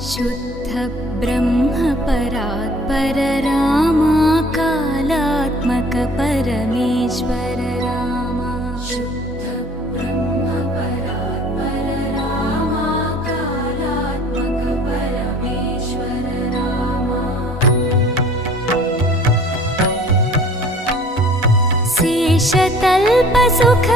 शुद्ध ब्रह्म परात्पर रामा कालात्मक परमेश्वर रामा शुद्ध ब्रह्म परात्पर रामा कालात्मक परमेश्वर रामा शेषतल्प सुख